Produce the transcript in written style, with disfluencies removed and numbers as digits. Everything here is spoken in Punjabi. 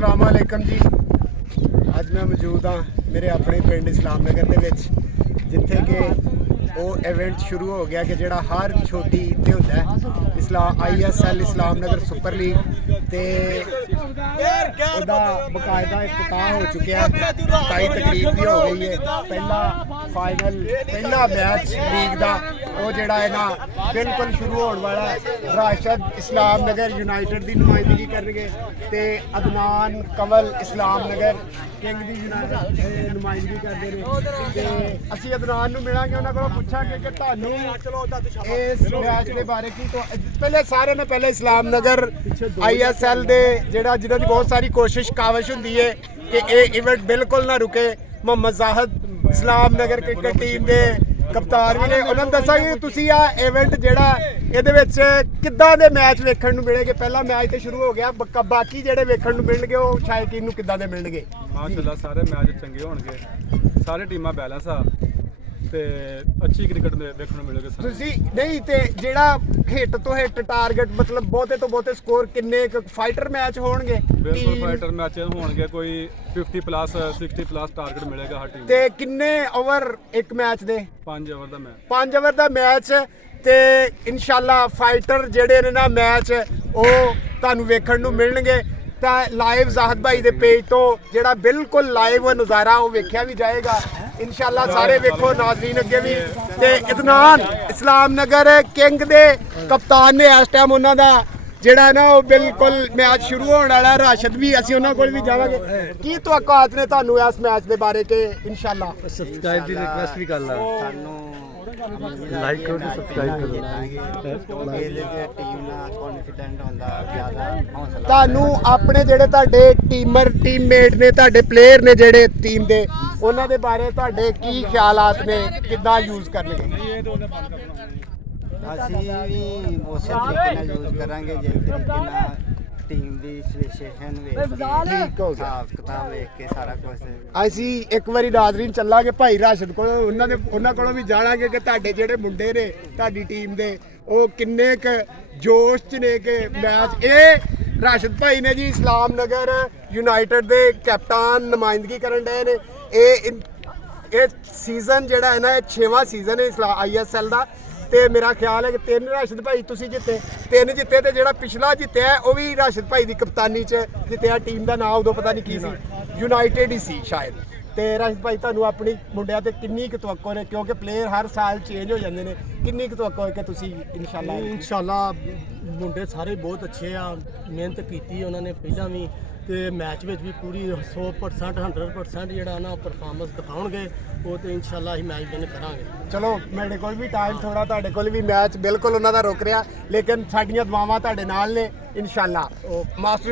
अस्सलाम वालेकुम जी। ਅੱਜ मैं मौजूद हाँ मेरे अपने पिंड इस्लाम नगर ਦੇ ਵਿੱਚ ਜਿੱਥੇ ਕਿ ਉਹ ਇਵੈਂਟ ਸ਼ੁਰੂ ਹੋ ਗਿਆ ਕਿ ਜਿਹੜਾ ਹਰ ਛੋਟੀ ਤੇ ਹੁੰਦਾ ਹੈ ਇਸਲਾਮ ISL ਇਸਲਾਮ ਨਗਰ ਸੁਪਰ ਲੀਗ ਤੇ ਉਹਦਾ ਬਕਾਇਦਾ ਇਫਤਤਾਹ ਹੋ ਚੁੱਕਿਆ 27 ਤਕਰੀਬ ਵੀ ਹੋ ਗਈ ਹੈ। ਪਹਿਲਾ ਮੈਚ ਲੀਗ ਦਾ ਉਹ ਜਿਹੜਾ ਹੈ ਨਾ ਬਿਲਕੁਲ ਸ਼ੁਰੂ ਹੋਣ ਵਾਲਾ ਹੈ। ਰਾਸ਼ਦ ਇਸਲਾਮ ਨਗਰ ਯੂਨਾਈਟਿਡ ਦੀ ਨੁਮਾਇੰਦਗੀ ਕਰਨਗੇ ਤੇ ਅਦਨਾਨ ਕੰਵਲ ਇਸਲਾਮ ਨਗਰ ਕਿੰਗ ਦੀ ਨੁਮਾਇੰਦਗੀ ਕਰਦੇ ਨੇ ਤੇ ਅਸੀਂ ਅਦਨਾਨ ਨੂੰ ਮਿਲਾਂਗੇ, ਉਹਨਾਂ ਕੋਲੋਂ ਪੁੱਛਾਂਗੇ ਕਿ ਤੁਹਾਨੂੰ ਇਸ ਮੈਚ ਦੇ ਬਾਰੇ ਕੀ ਤੋਂ ਪਹਿਲੇ ਸਾਰਿਆਂ ਨੇ ਪਹਿਲੇ ਇਸਲਾਮ ਨਗਰ ISL ਦੇ ਜਿਹੜਾ ਜਿਹਨਾਂ ਦੀ ਬਹੁਤ ਸਾਰੀ ਕੋਸ਼ਿਸ਼ ਕਾਵਿਸ਼ ਹੁੰਦੀ ਹੈ ਕਿ ਇਹ ਇਵੈਂਟ ਬਿਲਕੁਲ ਨਾ ਰੁਕੇ। ਮੁਹੰਮਦ ਜ਼ਾਹਿਦ ਇਸਲਾਮ ਨਗਰ ਕ੍ਰਿਕਟ ਟੀਮ ਦੇ ਕਪਤਾਨ ਵੀ ਨੇ, ਉਹਨਾਂ ਨੂੰ ਦੱਸਾਂਗੇ ਤੁਸੀਂ ਆ ਇਵੈਂਟ ਜਿਹੜਾ ਇਹਦੇ ਵਿੱਚ ਕਿੱਦਾਂ ਦੇ ਮੈਚ ਵੇਖਣ ਨੂੰ ਮਿਲਣਗੇ। ਪਹਿਲਾ ਮੈਚ ਤੇ ਸ਼ੁਰੂ ਹੋ ਗਿਆ, ਬਾਕੀ ਜਿਹੜੇ ਵੇਖਣ ਨੂੰ ਮਿਲਣਗੇ ਉਹ ਸ਼ਾਇਕੀਨ ਨੂੰ ਕਿੱਦਾਂ ਦੇ ਮਿਲਣਗੇ। ਮਾਸ਼ਾਅੱਲਾ ਸਾਰੇ ਮੈਚ ਚੰਗੇ ਹੋਣਗੇ, ਸਾਰੇ ਟੀਮਾਂ ਬੈਲੈਂਸ ਆ ਤੇ ਅੱਛੀ ਕ੍ਰਿਕਟ ਵੇਖਣ ਨੂੰ ਮਿਲੇਗਾ। ਤੁਸੀਂ ਨਹੀਂ ਤੇ ਜਿਹੜਾ ਹਿੱਟ ਤੋਂ ਹਿੱਟ ਟਾਰਗੇਟ ਮਤਲਬ ਬਹੁਤੇ ਤੋਂ ਬਹੁਤੇ ਸਕੋਰ ਕਿੰਨੇ ਫਾਈਟਰ ਮੈਚ ਹੋਣਗੇ? ਬਿਲਕੁਲ ਫਾਈਟਰ ਮੈਚ ਹੋਣਗੇ, ਕੋਈ 50 ਪਲੱਸ 60 ਪਲੱਸ ਟਾਰਗੇਟ ਮਿਲੇਗਾ ਹਰ ਟੀਮ ਤੇ ਕਿੰਨੇ ਓਵਰ ਇੱਕ ਮੈਚ ਦੇ? 5 ਓਵਰ ਦਾ ਮੈਚ 5 ਓਵਰ ਦਾ ਮੈਚ ਤੇ ਇਨਸ਼ਾਅੱਲਾ ਫਾਈਟਰ ਜਿਹੜੇ ਨੇ ਨਾ ਮੈਚ ਉਹ ਤੁਹਾਨੂੰ ਵੇਖਣ ਨੂੰ ਮਿਲਣਗੇ। ਤਾਂ ਲਾਈਵ ਜ਼ਾਹਿਦ ਭਾਈ ਦੇ ਪੇਜ ਤੋਂ ਜਿਹੜਾ ਬਿਲਕੁਲ ਲਾਈਵ ਨਜ਼ਾਰਾ ਉਹ ਵੇਖਿਆ ਵੀ ਜਾਏਗਾ ਇਨਸ਼ਾਅੱਲਾ। ਸਾਰੇ ਵੇਖੋ ਨਾਜ਼ਰੀਨ ਅੱਗੇ ਵੀ। ਤੇ ਇਤਨਾਨ ਇਸਲਾਮ ਨਗਰ ਕਿੰਗ ਦੇ ਕਪਤਾਨ ਨੇ ਇਸ ਟਾਈਮ ਉਹਨਾਂ ਦਾ ਜਿਹੜਾ ਨਾ ਉਹ ਬਿਲਕੁਲ ਮੈਚ ਸ਼ੁਰੂ ਹੋਣ ਵਾਲਾ। ਰਾਸ਼ਦ ਵੀ ਅਸੀਂ ਉਹਨਾਂ ਕੋਲ ਵੀ ਜਾਵਾਂਗੇ। ਕੀ ਤਵੱਕਾਤ ਨੇ ਤੁਹਾਨੂੰ ਇਸ ਮੈਚ ਦੇ ਬਾਰੇ ਕਿ ਇਨਸ਼ਾਅੱਲਾ ਸਬਸਕ੍ਰਾਈਬ ਦੀ ਰਿਕਵੈਸਟ ਵੀ ਕਰ ਲਾ, ਸਾਨੂੰ ਲਾਈਕ ਕਰੋ ਤੇ ਸਬਸਕ੍ਰਾਈਬ ਕਰੋ। ਇਹਦੇ ਤੇ ਟੀਮ ਨਾਲ ਕੌਨਫੀਡੈਂਟ ਹੁੰਦਾ, ਜ਼ਿਆਦਾ ਹੌਸਲਾ। ਤੁਹਾਨੂੰ ਆਪਣੇ ਜਿਹੜੇ ਤੁਹਾਡੇ ਟੀਮਮੇਟ ਨੇ, ਤੁਹਾਡੇ ਪਲੇਅਰ ਨੇ ਜਿਹੜੇ ਟੀਮ ਦੇ, ਉਹਨਾਂ ਦੇ ਬਾਰੇ ਤੁਹਾਡੇ ਕੀ ਖਿਆਲਾਤ ਨੇ, ਕਿੱਦਾਂ ਯੂਜ਼ ਕਰਨਗੇ? ਅਸੀਂ ਵੀ ਉਸੇ ਤਰੀਕੇ ਨਾਲ ਯੂਜ਼ ਕਰਾਂਗੇ ਜੇ ਤਰੀਕੇ ਨਾਲ ਟੀਮ ਦੀ ਸਿਚੁਏਸ਼ਨ ਵੇਖ ਕੇ, ਠੀਕ ਹੋ ਗਿਆ। ਹਿਸਾਬ ਕਿਤਾਬ ਵੇਖ ਕੇ ਸਾਰਾ ਕੁਝ। ਅਸੀਂ ਇੱਕ ਵਾਰੀ ਨਾਜ਼ਰੀਨ ਚੱਲਾਂਗੇ ਭਾਈ ਰਾਸ਼ਦ ਕੋਲ, ਉਹਨਾਂ ਕੋਲੋਂ ਵੀ ਜਾਣਾਂਗੇ ਕਿ ਤੁਹਾਡੇ ਜਿਹੜੇ ਮੁੰਡੇ ਨੇ ਤੁਹਾਡੀ ਟੀਮ ਦੇ ਉਹ ਕਿੰਨੇ ਕੁ ਜੋਸ਼ 'ਚ ਨੇ ਕਿ ਮੈਚ। ਇਹ ਰਾਸ਼ਦ ਭਾਈ ਨੇ ਜੀ ਇਸਲਾਮ ਨਗਰ ਯੂਨਾਈਟਿਡ ਦੇ ਕੈਪਟਨ ਨੁਮਾਇੰਦਗੀ ਕਰਨ ਡਏ ਨੇ। ਇਹ ਸੀਜ਼ਨ ਜਿਹੜਾ ਹੈ ਨਾ ਇਹ 6ਵਾਂ ਸੀਜ਼ਨ ਹੈ ISL ਦਾ ਤੇ ਮੇਰਾ ਖਿਆਲ ਹੈ ਕਿ 3 ਰਾਸ਼ਦ ਭਾਈ ਤੁਸੀਂ ਜਿੱਤੇ, 3 ਜਿੱਤੇ ਤੇ ਜਿਹੜਾ ਪਿਛਲਾ ਜਿੱਤਿਆ ਉਹ ਵੀ ਰਾਸ਼ਦ ਭਾਈ ਦੀ ਕਪਤਾਨੀ 'ਚ ਜਿੱਤਿਆ। ਟੀਮ ਦਾ ਨਾਮ ਉਦੋਂ ਪਤਾ ਨਹੀਂ ਕੀ ਸੀ, ਯੂਨਾਈਟਿਡ ਹੀ ਸੀ ਸ਼ਾਇਦ। ਤੇ ਰਾਸ਼ਦ ਭਾਈ ਤੁਹਾਨੂੰ ਆਪਣੀ ਮੁੰਡਿਆਂ ਤੇ ਕਿੰਨੀ ਕੁ ਤਵੱਕੋ ਨੇ ਕਿਉਂਕਿ ਪਲੇਅਰ ਹਰ ਸਾਲ ਚੇਂਜ ਹੋ ਜਾਂਦੇ ਨੇ, ਕਿੰਨੀ ਕੁ ਤਵੱਕੋ ਹੈ ਕਿ ਤੁਸੀਂ ਇਨਸ਼ਾਅੱਲਾ ਮੁੰਡੇ ਸਾਰੇ ਬਹੁਤ ਅੱਛੇ ਆ, ਮਿਹਨਤ ਕੀਤੀ ਉਹਨਾਂ ਨੇ ਪਹਿਲਾਂ ਵੀ ਤੇ ਮੈਚ ਵਿੱਚ ਵੀ ਪੂਰੀ 100% 100% ਜਿਹੜਾ ਨਾ ਪਰਫਾਰਮੈਂਸ ਦਿਖਾਉਣਗੇ ਉਹ ਤੇ ਇਨਸ਼ਾਅੱਲਾ ਅਸੀਂ ਮੈਚ ਵਿਨ ਕਰਾਂਗੇ। ਚਲੋ ਮੇਰੇ ਕੋਲ ਵੀ ਟਾਈਮ ਥੋੜਾ, ਤੁਹਾਡੇ ਕੋਲ ਵੀ ਮੈਚ ਬਿਲਕੁਲ ਉਹਨਾਂ ਦਾ ਰੁਕ ਰਿਹਾ, ਲੇਕਿਨ ਸਾਡੀਆਂ ਦੁਆਵਾਂ ਤੁਹਾਡੇ ਨਾਲ ਨੇ ਇਨਸ਼ਾਅੱਲਾ। ਉਹ ਮਾਸਟਰ